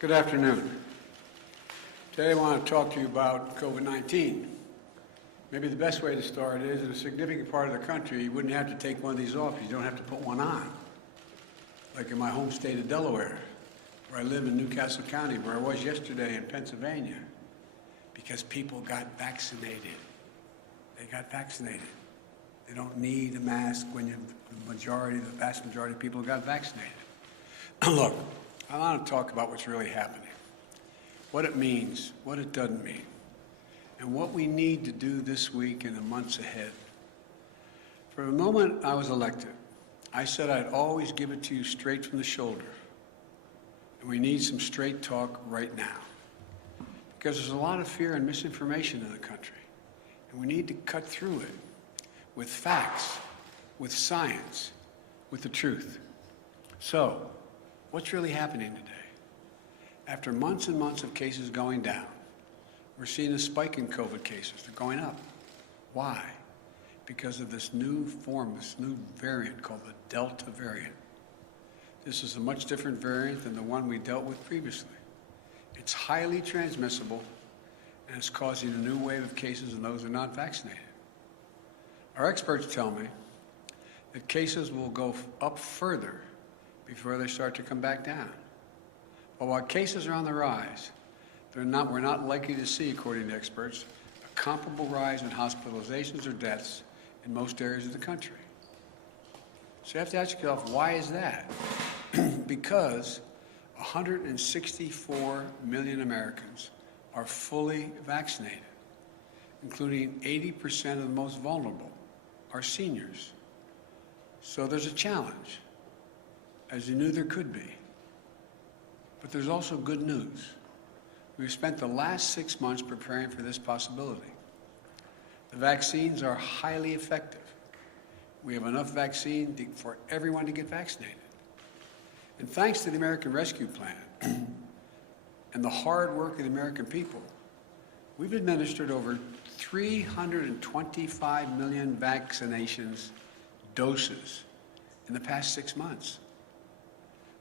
Good afternoon. Today I want to talk to you about COVID-19. Maybe the best way to start is, in a significant part of the country, you wouldn't have to take one of these off. You don't have to put one on. Like in my home state of Delaware, where I live in Newcastle County, where I was yesterday in Pennsylvania, because people got vaccinated. They got vaccinated. They don't need a mask when the vast majority of people got vaccinated. Look, I want to talk about what's really happening, what it means, what it doesn't mean, and what we need to do this week and the months ahead. For the moment I was elected, I said I'd always give it to you straight from the shoulder. And we need some straight talk right now. Because there's a lot of fear and misinformation in the country. And we need to cut through it with facts, with science, with the truth. So, what's really happening today? After months and months of cases going down, we're seeing a spike in COVID cases. They're going up. Why? Because of this new form, this new variant called the Delta variant. This is a much different variant than the one we dealt with previously. It's highly transmissible, and it's causing a new wave of cases in those who are not vaccinated. Our experts tell me that cases will go up further before they start to come back down. But while cases are on the rise, we're not likely to see, according to experts, a comparable rise in hospitalizations or deaths in most areas of the country. So you have to ask yourself, why is that? Because 164 million Americans are fully vaccinated, including 80% of the most vulnerable, our seniors. So there's a challenge, as you knew there could be. But there's also good news. We've spent the last 6 months preparing for this possibility. The vaccines are highly effective. We have enough vaccine for everyone to get vaccinated. And thanks to the American Rescue Plan and the hard work of the American people, we've administered over 325 million vaccinations doses in the past 6 months.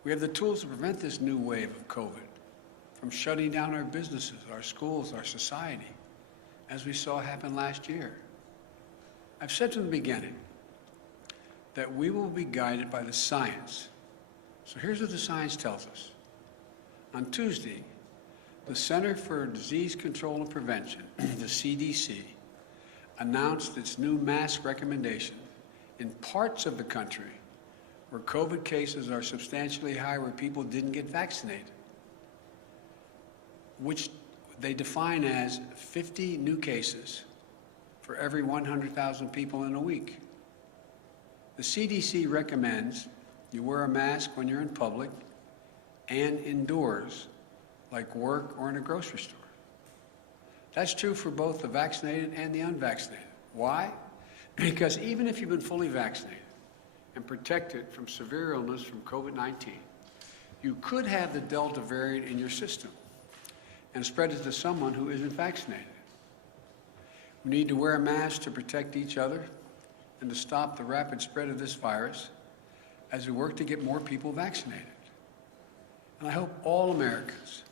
We have the tools to prevent this new wave of COVID from shutting down our businesses, our schools, our society, as we saw happen last year. I've said from the beginning that we will be guided by the science. So here's what the science tells us. On Tuesday, the Center for Disease Control and Prevention, the CDC, announced its new mask recommendation in parts of the country where COVID cases are substantially high, where people didn't get vaccinated, which they define as 50 new cases for every 100,000 people in a week. The CDC recommends you wear a mask when you're in public and indoors, like work or in a grocery store. That's true for both the vaccinated and the unvaccinated. Why? Because even if you've been fully vaccinated and protected from severe illness from COVID-19, you could have the Delta variant in your system and spread it to someone who isn't vaccinated. We need to wear a mask to protect each other and to stop the rapid spread of this virus as we work to get more people vaccinated. And I hope all Americans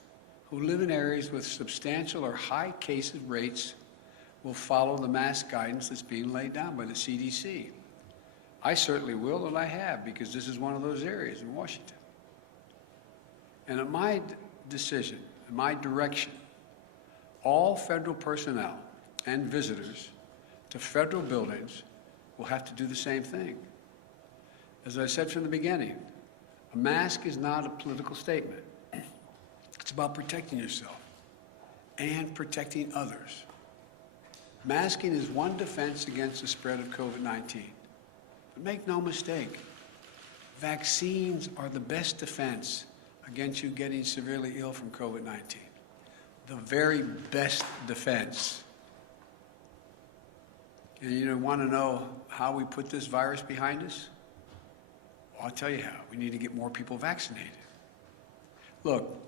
who live in areas with substantial or high case rates will follow the mask guidance that's being laid down by the CDC. I certainly will, and I have, because this is one of those areas in Washington. And at my decision, in my direction, all federal personnel and visitors to federal buildings will have to do the same thing. As I said from the beginning, a mask is not a political statement. It's about protecting yourself and protecting others. Masking is one defense against the spread of COVID-19. But make no mistake, vaccines are the best defense against you getting severely ill from COVID-19. The very best defense. And you want to know how we put this virus behind us? Well, I'll tell you how. We need to get more people vaccinated. Look,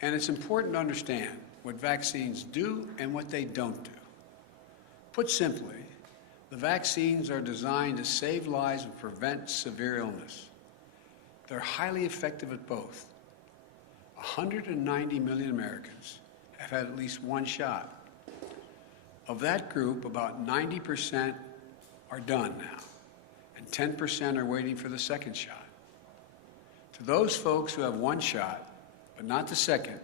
and it's important to understand what vaccines do and what they don't do. Put simply, the vaccines are designed to save lives and prevent severe illness. They're highly effective at both. 190 million Americans have had at least one shot. Of that group, about 90% are done now, and 10% are waiting for the second shot. To those folks who have one shot, but not the second,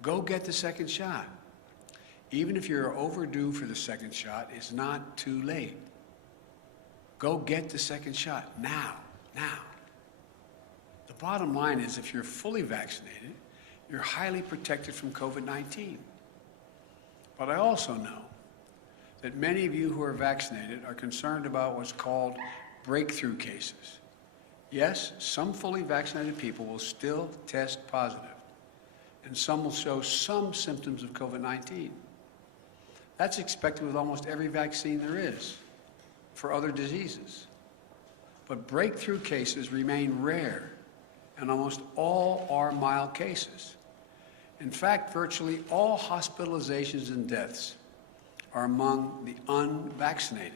go get the second shot. Even if you're overdue for the second shot, it's not too late. Go get the second shot now. The bottom line is, if you're fully vaccinated, you're highly protected from COVID-19. But I also know that many of you who are vaccinated are concerned about what's called breakthrough cases. Yes, some fully vaccinated people will still test positive, and some will show some symptoms of COVID-19. That's expected with almost every vaccine there is for other diseases. But breakthrough cases remain rare, and almost all are mild cases. In fact, virtually all hospitalizations and deaths are among the unvaccinated.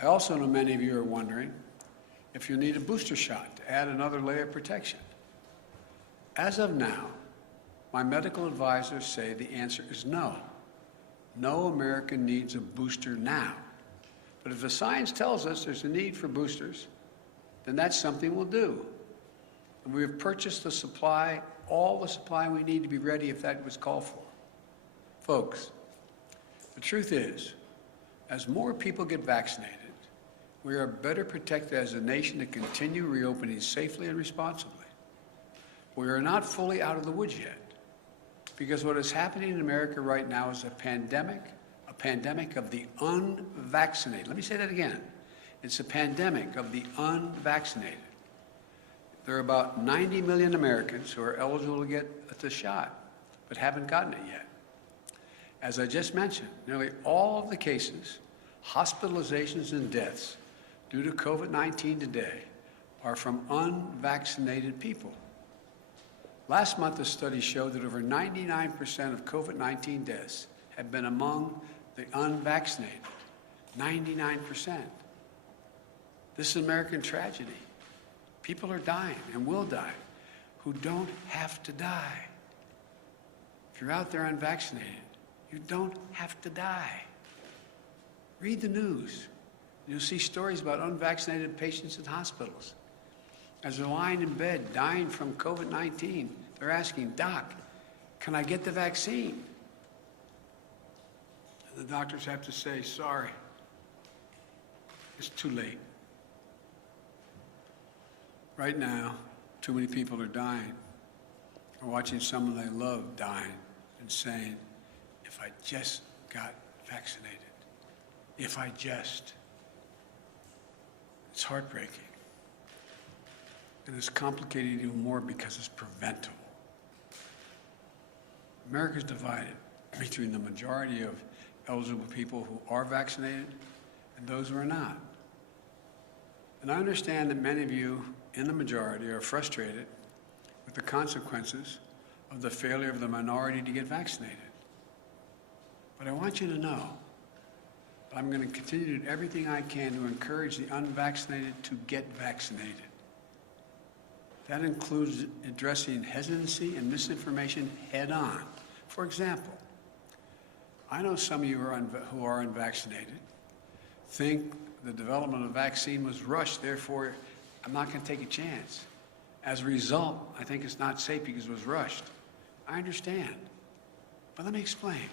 I also know many of you are wondering if you need a booster shot to add another layer of protection. As of now, my medical advisors say the answer is no. No American needs a booster now. But if the science tells us there's a need for boosters, then that's something we'll do. And we have purchased the supply, all the supply we need to be ready if that was called for. Folks, the truth is, as more people get vaccinated, we are better protected as a nation to continue reopening safely and responsibly. We are not fully out of the woods yet, because what is happening in America right now is a pandemic of the unvaccinated. Let me say that again. It's a pandemic of the unvaccinated. There are about 90 million Americans who are eligible to get the shot, but haven't gotten it yet. As I just mentioned, nearly all of the cases, hospitalizations, and deaths due to COVID-19 today are from unvaccinated people. Last month, a study showed that over 99% of COVID-19 deaths have been among the unvaccinated. 99%. This is an American tragedy. People are dying and will die who don't have to die. If you're out there unvaccinated, you don't have to die. Read the news. You'll see stories about unvaccinated patients in hospitals. As they're lying in bed, dying from COVID-19, they're asking, "Doc, can I get the vaccine?" And the doctors have to say, "Sorry, it's too late." Right now, too many people are dying, or watching someone they love dying and saying, "If I just got vaccinated, if I just." It's heartbreaking. And it's complicated even more because it's preventable. America's divided between the majority of eligible people who are vaccinated and those who are not. And I understand that many of you in the majority are frustrated with the consequences of the failure of the minority to get vaccinated. But I want you to know that I'm going to continue to do everything I can to encourage the unvaccinated to get vaccinated. That includes addressing hesitancy and misinformation head on. For example, I know some of you who are unvaccinated think the development of a vaccine was rushed, therefore I'm not going to take a chance. As a result, I think it's not safe because it was rushed. I understand. But let me explain.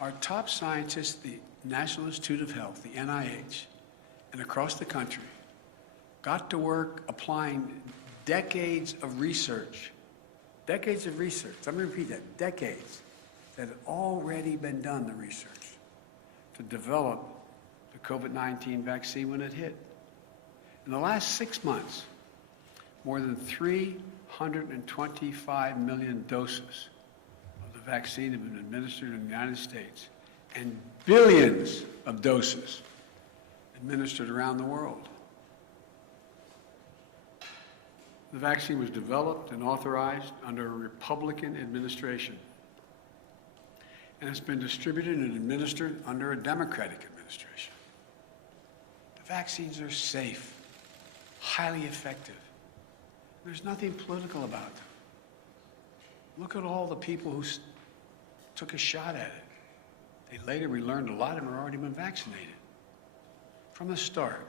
Our top scientists, the National Institute of Health, the NIH, and across the country, got to work applying decades of research. Decades of research. Let me repeat that. Decades that had already been done, the research, to develop the COVID-19 vaccine when it hit. In the last 6 months, more than 325 million doses of the vaccine have been administered in the United States, and billions of doses administered around the world. The vaccine was developed and authorized under a Republican administration, and it's been distributed and administered under a Democratic administration. The vaccines are safe, highly effective. There's nothing political about them. Look at all the people who took a shot at it. Later we learned a lot of them had already been vaccinated. From the start,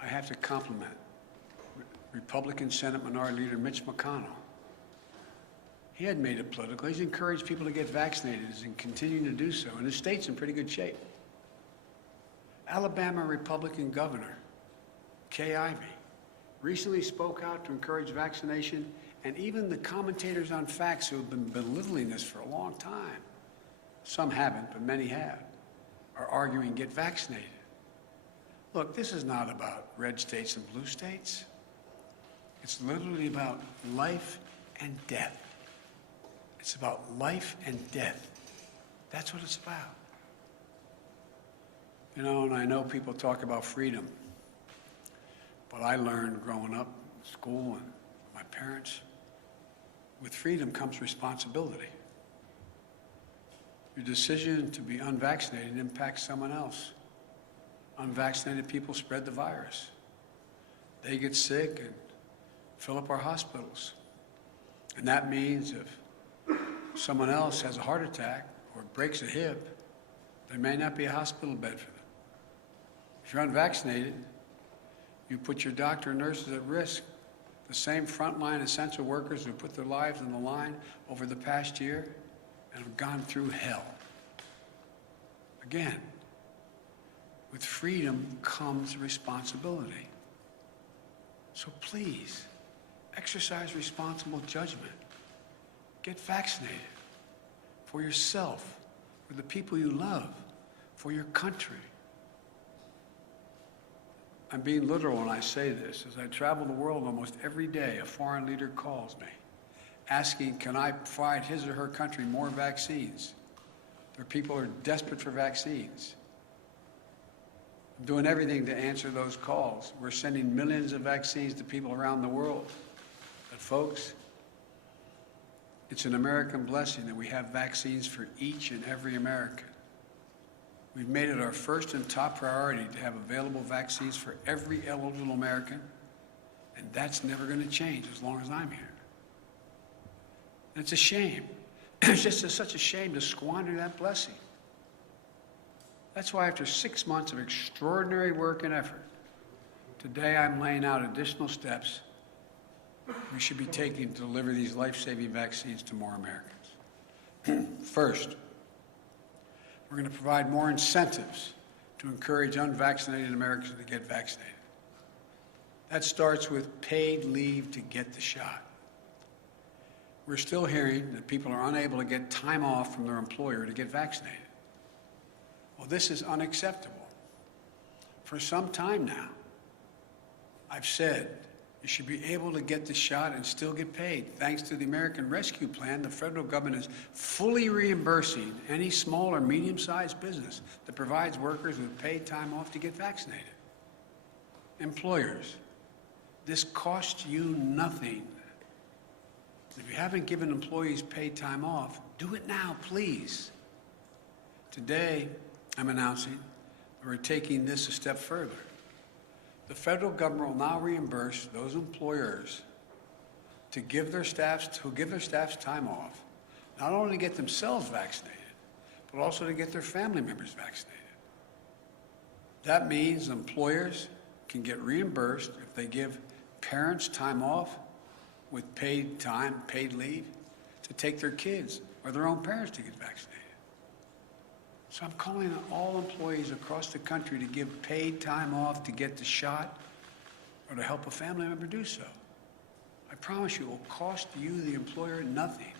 I have to compliment Republican Senate Minority Leader Mitch McConnell. He hadn't made it political. He's encouraged people to get vaccinated and continuing to do so, and his state's in pretty good shape. Alabama Republican Governor Kay Ivey recently spoke out to encourage vaccination, and even the commentators on facts who have been belittling this for a long time, some haven't, but many have, are arguing get vaccinated. Look, this is not about red states and blue states. It's literally about life and death. It's about life and death. That's what it's about. You know, and I know people talk about freedom, but I learned growing up in school and my parents, with freedom comes responsibility. Your decision to be unvaccinated impacts someone else. Unvaccinated people spread the virus. They get sick and fill up our hospitals. And that means if someone else has a heart attack or breaks a hip, there may not be a hospital bed for them. If you're unvaccinated, you put your doctor and nurses at risk. The same frontline essential workers who put their lives on the line over the past year and have gone through hell. Again, with freedom comes responsibility. So please, exercise responsible judgment. Get vaccinated for yourself, for the people you love, for your country. I'm being literal when I say this. As I travel the world almost every day, a foreign leader calls me, asking, can I provide his or her country more vaccines? There are people who are desperate for vaccines. I'm doing everything to answer those calls. We're sending millions of vaccines to people around the world. But folks, it's an American blessing that we have vaccines for each and every American. We've made it our first and top priority to have available vaccines for every eligible American, and that's never going to change as long as I'm here. And it's a shame. It's just such a shame to squander that blessing. That's why after 6 months of extraordinary work and effort, today I'm laying out additional steps we should be taking to deliver these life-saving vaccines to more Americans. First, we're going to provide more incentives to encourage unvaccinated Americans to get vaccinated. That starts with paid leave to get the shot. We're still hearing that people are unable to get time off from their employer to get vaccinated. Well, this is unacceptable. For some time now, I've said you should be able to get the shot and still get paid. Thanks to the American Rescue Plan, the federal government is fully reimbursing any small or medium-sized business that provides workers with paid time off to get vaccinated. Employers, this costs you nothing. If you haven't given employees paid time off, do it now, please. Today, I'm announcing that we're taking this a step further. The federal government will now reimburse those employers to give their staffs time off, not only to get themselves vaccinated, but also to get their family members vaccinated. That means employers can get reimbursed if they give parents time off with paid time, paid leave, to take their kids or their own parents to get vaccinated. So I'm calling on all employees across the country to give paid time off to get the shot or to help a family member do so. I promise you it will cost you, the employer, nothing.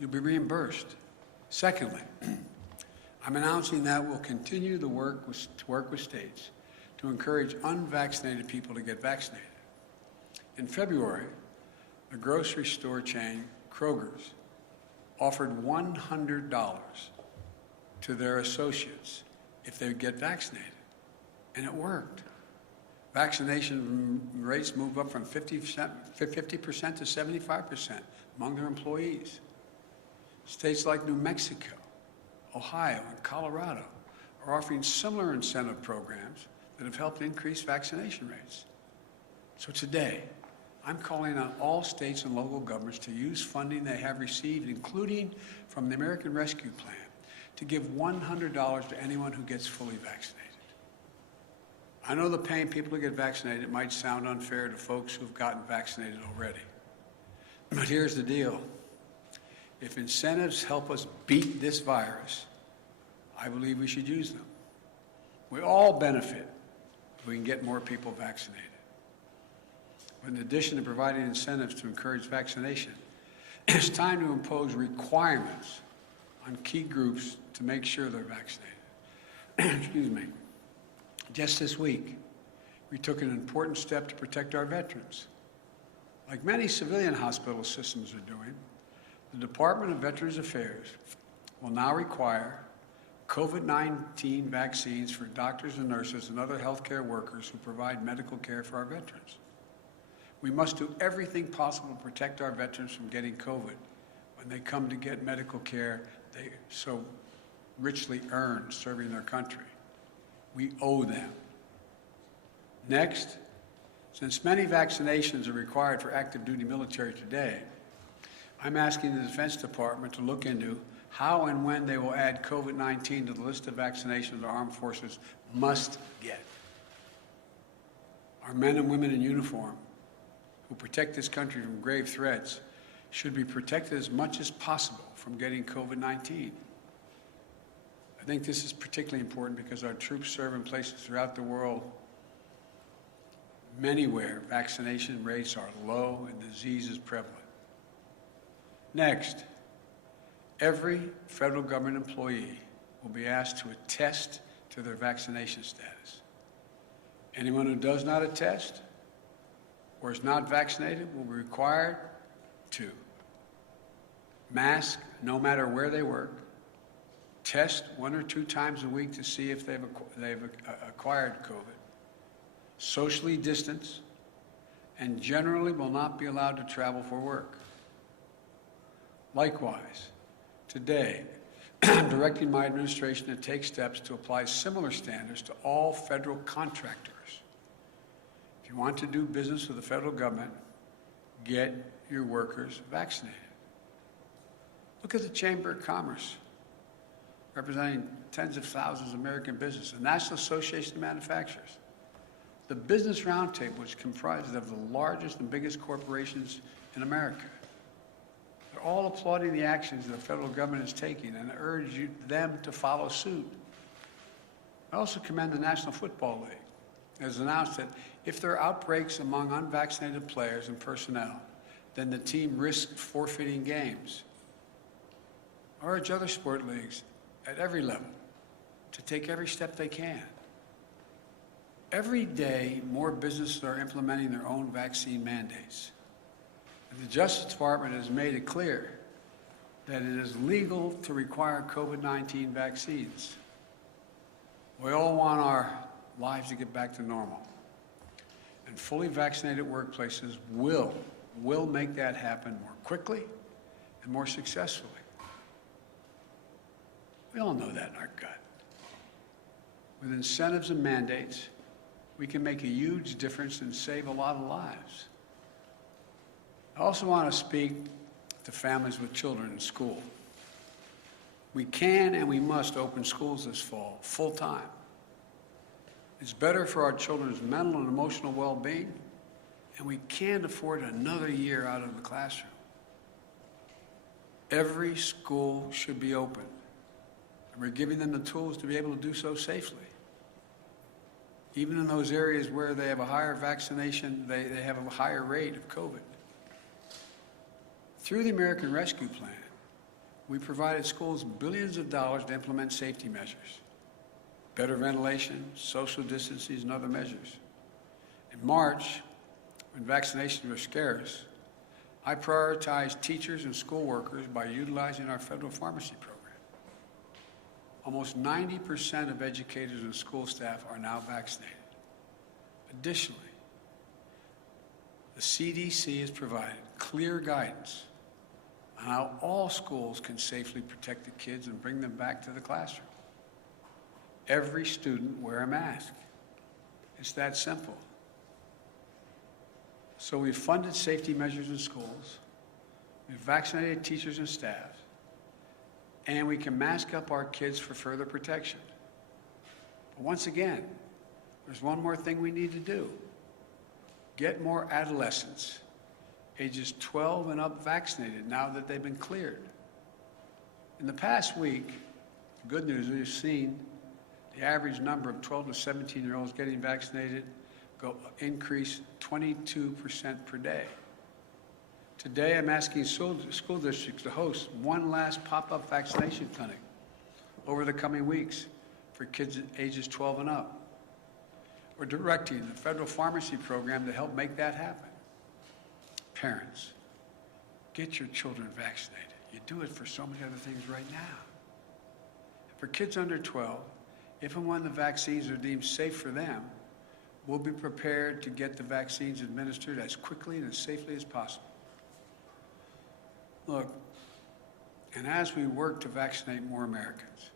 You'll be reimbursed. Secondly, I'm announcing that we'll continue to work with states to encourage unvaccinated people to get vaccinated. In February, the grocery store chain Kroger's offered $100 to their associates if they would get vaccinated. And it worked. Vaccination rates moved up from 50% to 75% among their employees. States like New Mexico, Ohio, and Colorado are offering similar incentive programs that have helped increase vaccination rates. So today, I'm calling on all states and local governments to use funding they have received, including from the American Rescue Plan, to give $100 to anyone who gets fully vaccinated. I know the paying people to get vaccinated might sound unfair to folks who've gotten vaccinated already. But here's the deal. If incentives help us beat this virus, I believe we should use them. We all benefit if we can get more people vaccinated. But in addition to providing incentives to encourage vaccination, it's time to impose requirements on key groups to make sure they're vaccinated. Excuse me. Just this week, we took an important step to protect our veterans. Like many civilian hospital systems are doing, the Department of Veterans Affairs will now require COVID-19 vaccines for doctors and nurses and other healthcare workers who provide medical care for our veterans. We must do everything possible to protect our veterans from getting COVID when they come to get medical care they so richly earn serving their country. We owe them. Next, since many vaccinations are required for active duty military today, I'm asking the Defense Department to look into how and when they will add COVID-19 to the list of vaccinations our armed forces must get. Our men and women in uniform who protect this country from grave threats should be protected as much as possible from getting COVID-19. I think this is particularly important because our troops serve in places throughout the world, many where vaccination rates are low and disease is prevalent. Next, every federal government employee will be asked to attest to their vaccination status. Anyone who does not attest or is not vaccinated will be required to mask no matter where they work, test 1 or 2 times a week to see if they've acquired COVID, socially distance, and generally will not be allowed to travel for work. Likewise, today, I'm directing my administration to take steps to apply similar standards to all federal contractors. If you want to do business with the federal government, get your workers vaccinated. Look at the Chamber of Commerce, representing tens of thousands of American businesses, the National Association of Manufacturers. The Business Roundtable, which comprises of the largest and biggest corporations in America. They're all applauding the actions the federal government is taking and urge them to follow suit. I also commend the National Football League. It has announced that if there are outbreaks among unvaccinated players and personnel, then the team risks forfeiting games. I urge other sport leagues at every level to take every step they can. Every day, more businesses are implementing their own vaccine mandates. And the Justice Department has made it clear that it is legal to require COVID-19 vaccines. We all want our lives to get back to normal. And fully vaccinated workplaces will make that happen more quickly and more successfully. We all know that in our gut. With incentives and mandates, we can make a huge difference and save a lot of lives. I also want to speak to families with children in school. We can and we must open schools this fall, full time. It's better for our children's mental and emotional well-being, and we can't afford another year out of the classroom. Every school should be open, and we're giving them the tools to be able to do so safely. Even in those areas where they have a higher vaccination, they have a higher rate of COVID. Through the American Rescue Plan, we provided schools billions of dollars to implement safety measures, better ventilation, social distancing, and other measures. In March, when vaccinations were scarce, I prioritized teachers and school workers by utilizing our federal pharmacy program. Almost 90% of educators and school staff are now vaccinated. Additionally, the CDC has provided clear guidance on how all schools can safely protect the kids and bring them back to the classroom. Every student wear a mask. It's that simple. So we've funded safety measures in schools, we've vaccinated teachers and staff, and we can mask up our kids for further protection. But once again, there's one more thing we need to do. Get more adolescents, ages 12 and up, vaccinated now that they've been cleared. In the past week, the good news, we've seen the average number of 12 to 17-year-olds getting vaccinated increase 22% per day. Today, I'm asking school districts to host one last pop-up vaccination clinic over the coming weeks for kids ages 12 and up. We're directing the federal pharmacy program to help make that happen. Parents, get your children vaccinated. You do it for so many other things right now. For kids under 12, if and when the vaccines are deemed safe for them, we'll be prepared to get the vaccines administered as quickly and as safely as possible. Look, and as we work to vaccinate more Americans,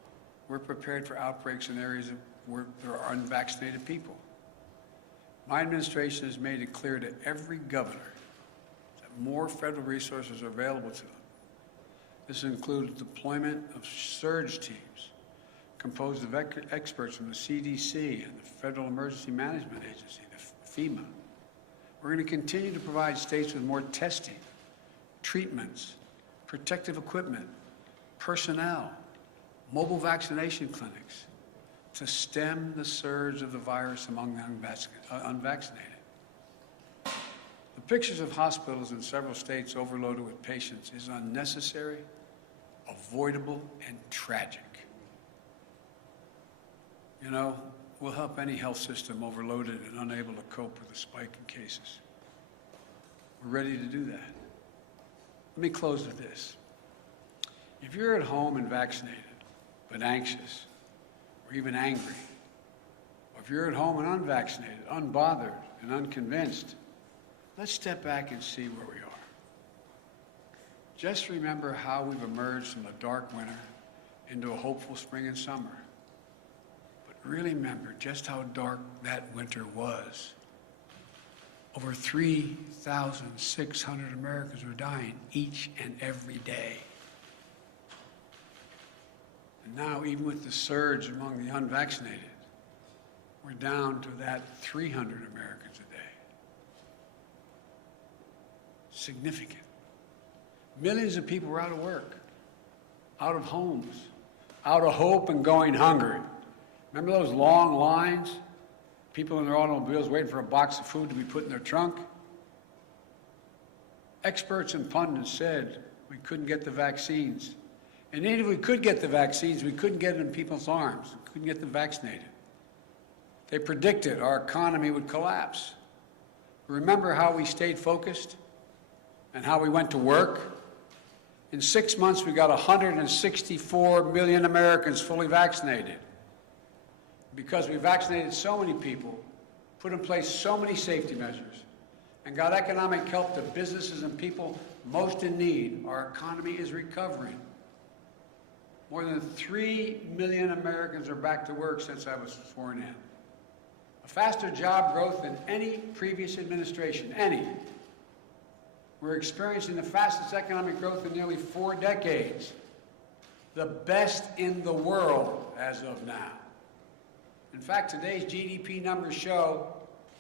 we're prepared for outbreaks in areas where there are unvaccinated people. My administration has made it clear to every governor that more federal resources are available to them. This includes deployment of surge teams composed of experts from the CDC and the Federal Emergency Management Agency, the FEMA. We're going to continue to provide states with more testing, treatments, protective equipment, personnel, mobile vaccination clinics to stem the surge of the virus among the unvaccinated. The pictures of hospitals in several states overloaded with patients is unnecessary, avoidable, and tragic. You know, we'll help any health system overloaded and unable to cope with a spike in cases. We're ready to do that. Let me close with this. If you're at home and vaccinated, but anxious, or even angry, or if you're at home and unvaccinated, unbothered, and unconvinced, let's step back and see where we are. Just remember how we've emerged from a dark winter into a hopeful spring and summer. But really remember just how dark that winter was. Over 3,600 Americans were dying each and every day. And now, even with the surge among the unvaccinated, we're down to that 300 Americans a day. Significant. Millions of people were out of work, out of homes, out of hope and going hungry. Remember those long lines? People in their automobiles waiting for a box of food to be put in their trunk? Experts and pundits said we couldn't get the vaccines. And even if we could get the vaccines, we couldn't get it in people's arms. We couldn't get them vaccinated. They predicted our economy would collapse. Remember how we stayed focused and how we went to work? In 6 months, we got 164 million Americans fully vaccinated. Because we vaccinated so many people, put in place so many safety measures, and got economic help to businesses and people most in need, our economy is recovering. More than 3 million Americans are back to work since I was sworn in. A faster job growth than any previous administration, any. We're experiencing the fastest economic growth in nearly 4 decades, the best in the world as of now. In fact, today's GDP numbers show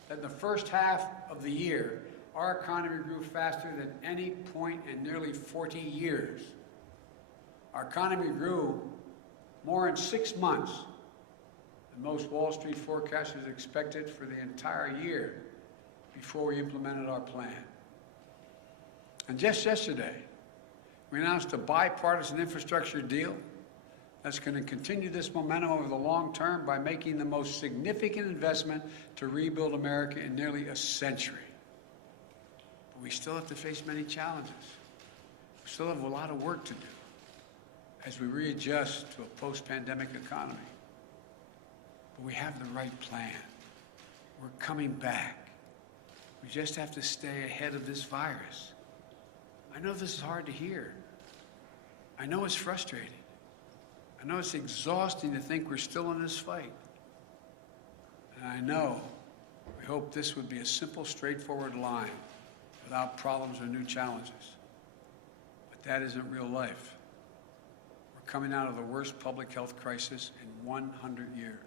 that in the first half of the year, our economy grew faster than any point in nearly 40 years. Our economy grew more in 6 months than most Wall Street forecasters expected for the entire year before we implemented our plan. And just yesterday, we announced a bipartisan infrastructure deal that's going to continue this momentum over the long term by making the most significant investment to rebuild America in nearly a century. But we still have to face many challenges. We still have a lot of work to do as we readjust to a post-pandemic economy. But we have the right plan. We're coming back. We just have to stay ahead of this virus. I know this is hard to hear. I know it's frustrating. I know it's exhausting to think we're still in this fight. And I know we hope this would be a simple, straightforward line without problems or new challenges. But that isn't real life. We're coming out of the worst public health crisis in 100 years.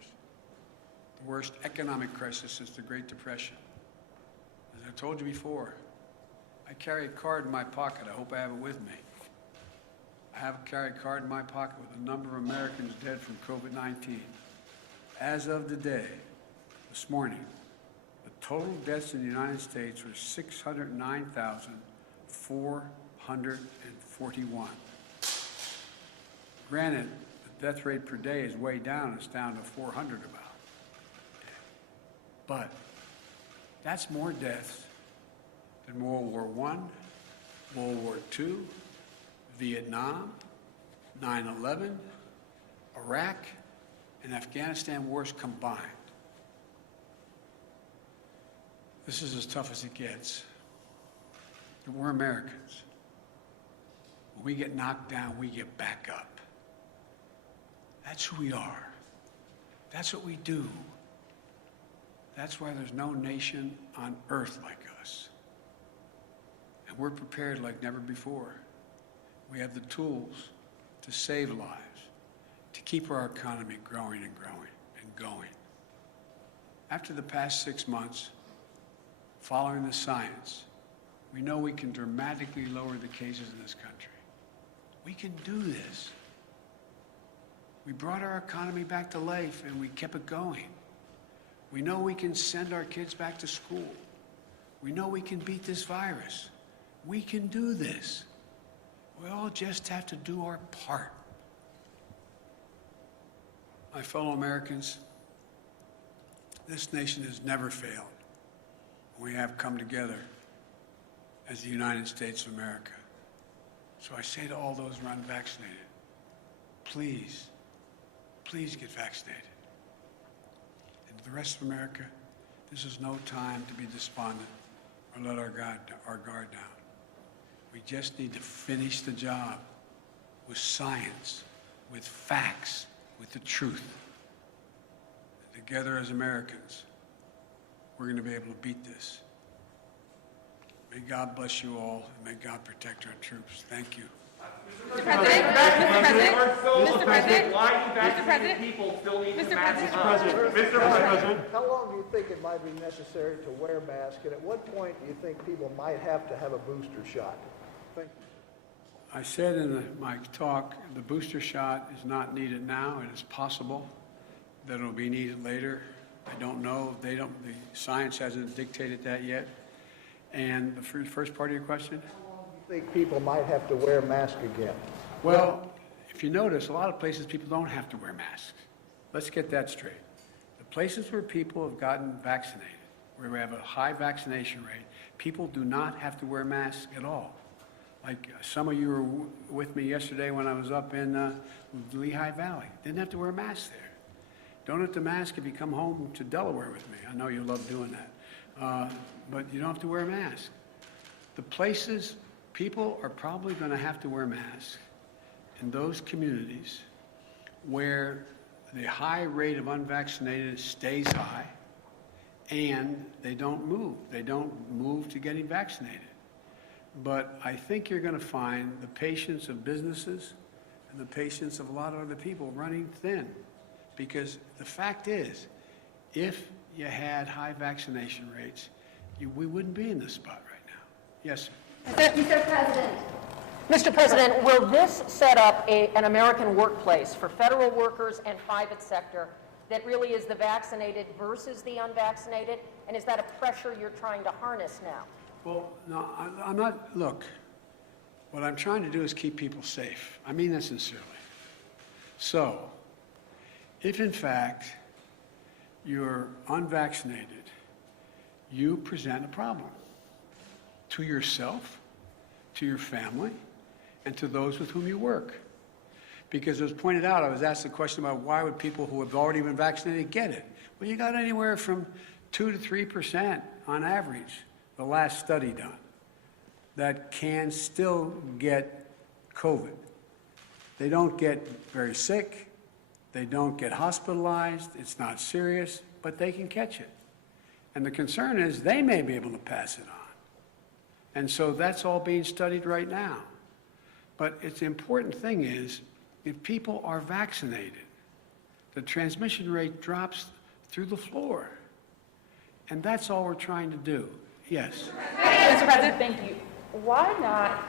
The worst economic crisis since the Great Depression. As I told you before, I carry a card in my pocket. I hope I have it with me. I have carried a card in my pocket with a number of Americans dead from COVID-19. As of today, this morning, the total deaths in the United States were 609,441. Granted, the death rate per day is way down. It's down to 400 about. But that's more deaths than World War I, World War II, Vietnam, 9/11, Iraq, and Afghanistan wars combined. This is as tough as it gets. And we're Americans. When we get knocked down, we get back up. That's who we are. That's what we do. That's why there's no nation on earth like us. And we're prepared like never before. We have the tools to save lives, to keep our economy growing and growing and going. After the past 6 months, following the science, we know we can dramatically lower the cases in this country. We can do this. We brought our economy back to life and we kept it going. We know we can send our kids back to school. We know we can beat this virus. We can do this. We all just have to do our part. My fellow Americans, this nation has never failed. We have come together as the United States of America. So I say to all those who are unvaccinated, please, please get vaccinated. And to the rest of America, this is no time to be despondent or let our guard down. We just need to finish the job with science, with facts, with the truth. And together as Americans, we're going to be able to beat this. May God bless you all, and may God protect our troops. Thank you. Mr. President, Mr. President, why do vaccinated people still need to mask up? Mr. President, how long do you think it might be necessary to wear a mask, and at what point do you think people might have to have a booster shot? Thank you. I said in my talk, the booster shot is not needed now. It is possible that it will be needed later. I don't know. The science hasn't dictated that yet. And the first part of your question? How long do you think people might have to wear a mask again? Well, if you notice, a lot of places people don't have to wear masks. Let's get that straight. The places where people have gotten vaccinated, where we have a high vaccination rate, people do not have to wear masks at all. Like some of you were with me yesterday when I was up in Lehigh Valley. Didn't have to wear a mask there. Don't have to mask if you come home to Delaware with me. I know you love doing that. But you don't have to wear a mask. The places people are probably going to have to wear masks in those communities where the high rate of unvaccinated stays high and they don't move. They don't move to getting vaccinated. But I think you're going to find the patience of businesses and the patience of a lot of other people running thin. Because the fact is, if you had high vaccination rates, we wouldn't be in this spot right now. Yes, sir. Mr. President. Mr. President, will this set up an American workplace for federal workers and private sector that really is the vaccinated versus the unvaccinated? And is that a pressure you're trying to harness now? Well, no, I'm not. Look, what I'm trying to do is keep people safe. I mean that sincerely. So, if in fact you're unvaccinated, you present a problem to yourself, to your family, and to those with whom you work. Because as pointed out, I was asked the question about why would people who have already been vaccinated get it? Well, you got anywhere from 2 to 3% on average, the last study done, that can still get COVID. They don't get very sick. They don't get hospitalized. It's not serious, but they can catch it. And the concern is they may be able to pass it on. And so that's all being studied right now. But it's the important thing is, if people are vaccinated, the transmission rate drops through the floor. And that's all we're trying to do. Yes. Mr. President, thank you. Why not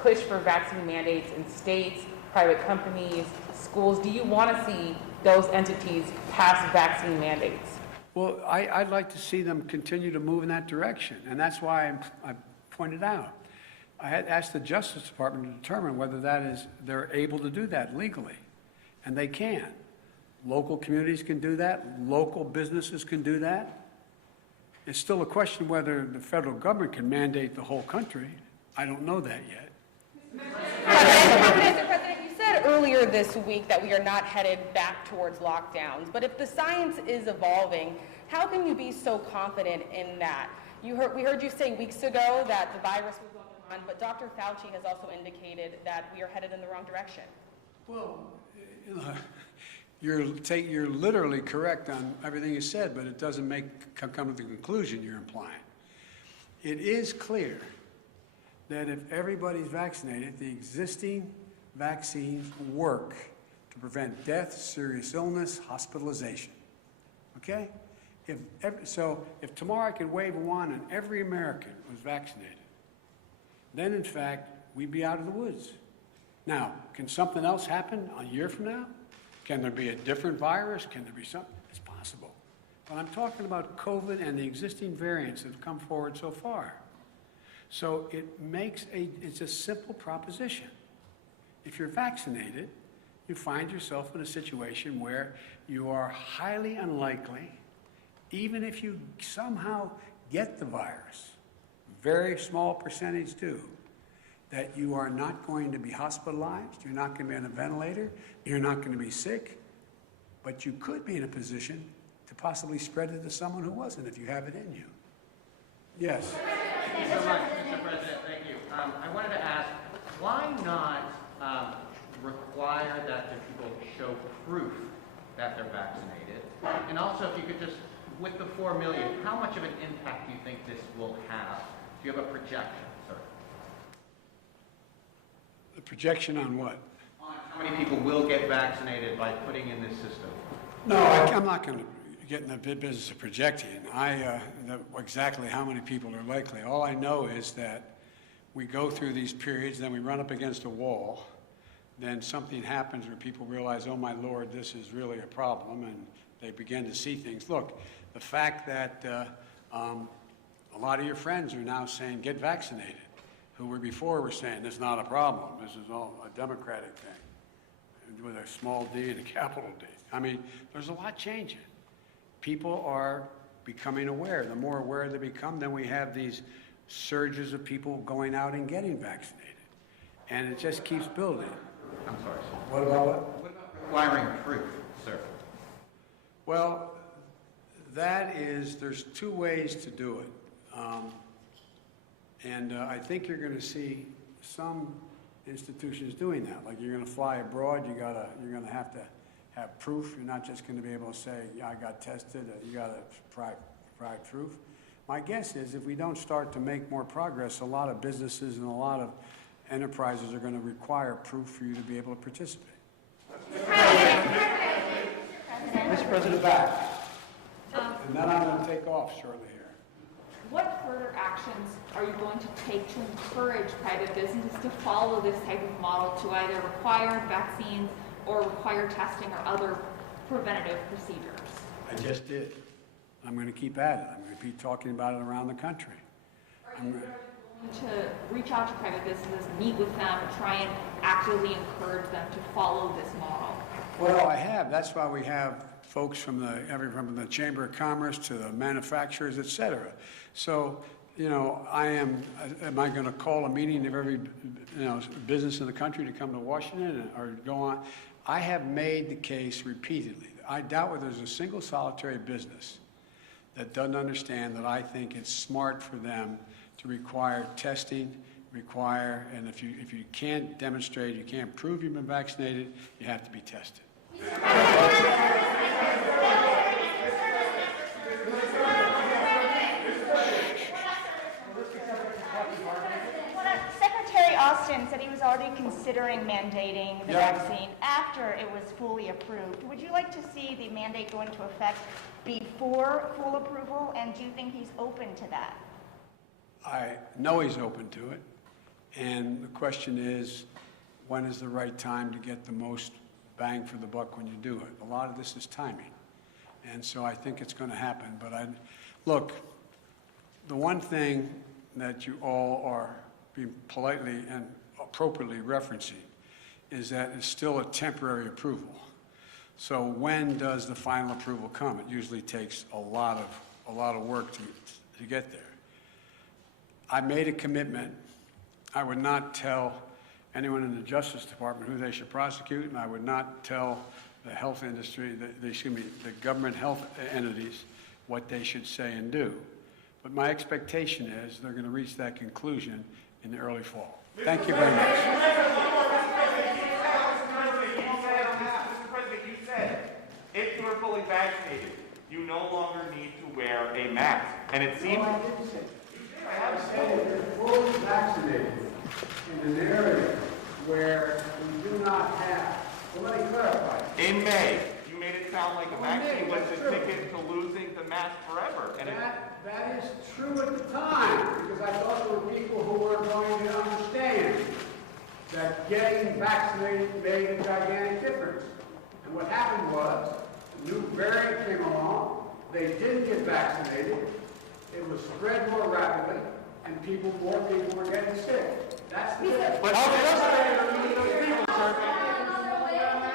push for vaccine mandates in states, private companies, schools? Do you want to see those entities pass vaccine mandates? Well, I'd like to see them continue to move in that direction, and that's why I pointed out. I had asked the Justice Department to determine whether they're able to do that legally, and they can. Local communities can do that. Local businesses can do that. It's still a question whether the federal government can mandate the whole country. I don't know that yet. Mr. President, you said earlier this week that we are not headed back towards lockdowns, but if the science is evolving, how can you be so confident in that? We heard you say weeks ago that the virus was going on, but Dr. Fauci has also indicated that we are headed in the wrong direction. Well, you know, you're literally correct on everything you said, but it doesn't come to the conclusion you're implying. It is clear that if everybody's vaccinated, the existing vaccines work to prevent death, serious illness, hospitalization. Okay? If tomorrow I could wave a wand and every American was vaccinated, then in fact we'd be out of the woods. Now, can something else happen a year from now? Can there be a different virus? Can there be something? It's possible. But I'm talking about COVID and the existing variants that have come forward so far. So it's a simple proposition. If you're vaccinated, you find yourself in a situation where you are highly unlikely, even if you somehow get the virus, very small percentage do, that you are not going to be hospitalized, you're not going to be on a ventilator, you're not going to be sick, but you could be in a position to possibly spread it to someone who wasn't if you have it in you. Yes. Thank you so much, Mr. President. Thank you. I wanted to ask, why not require that the people show proof that they're vaccinated? And also, if you could just, with the 4 million, how much of an impact do you think this will have? Do you have a projection, sir? A projection on what? On how many people will get vaccinated by putting in this system? No, I'm not going to get in the business of projecting. Exactly how many people are likely. All I know is that we go through these periods, then we run up against a wall, then something happens where people realize, oh my Lord, this is really a problem, and they begin to see things. Look, the fact that a lot of your friends are now saying, get vaccinated, who were before were saying, this is not a problem, this is all a Democratic thing, with a small d and a capital D. I mean, there's a lot changing. People are becoming aware. The more aware they become, then we have these surges of people going out and getting vaccinated. And it just keeps building. I'm sorry, sir. What about what? What about requiring proof, sir? Well, there's two ways to do it. I think you're going to see some institutions doing that. Like you're going to fly abroad, you're going to have proof. You're not just going to be able to say, yeah, I got tested. You got to provide proof. My guess is if we don't start to make more progress, a lot of businesses and a lot of enterprises are going to require proof for you to be able to participate. Mr. President, back. And then I'm going to take off shortly here. What further actions are you going to take to encourage private businesses to follow this type of model to either require vaccines or require testing or other preventative procedures? I just did. I'm going to keep at it. I'm going to keep talking about it around the country. Are you going to reach out to private businesses, meet with them, try and actively encourage them to follow this model? Well, I have. That's why we have folks from the Chamber of Commerce to the manufacturers, et cetera. So, am I going to call a meeting of every, business in the country to come to Washington or go on? I have made the case repeatedly. I doubt whether there's a single solitary business that doesn't understand that I think it's smart for them to require testing, and if you can't demonstrate, you can't prove you've been vaccinated, you have to be tested. Austin said he was already considering mandating the Yeah. vaccine after it was fully approved. Would you like to see the mandate go into effect before full approval, and do you think he's open to that? I know he's open to it, and the question is, when is the right time to get the most bang for the buck when you do it? A lot of this is timing, and so I think it's going to happen. But look, the one thing that you all are being politely and appropriately referencing is that it's still a temporary approval. So when does the final approval come? It usually takes a lot of work to get there. I made a commitment. I would not tell anyone in the Justice Department who they should prosecute, and I would not tell the health industry, the government health entities, what they should say and do. But my expectation is they're going to reach that conclusion in the early fall. Thank you very much. Mr. President, you said if you are fully vaccinated, you no longer need to wear a mask. And it seems... I didn't say. I have said if you're fully vaccinated in an area where we do not have, well, let me clarify. In May, you made it sound like the vaccine was the ticket to losing the mask forever. And That is true at the time, because I thought there were people who were going to understand that getting vaccinated made a gigantic difference. And what happened was, a new variant came along, they didn't get vaccinated, it was spread more rapidly, and more people were getting sick. That's the but how does those people, sir?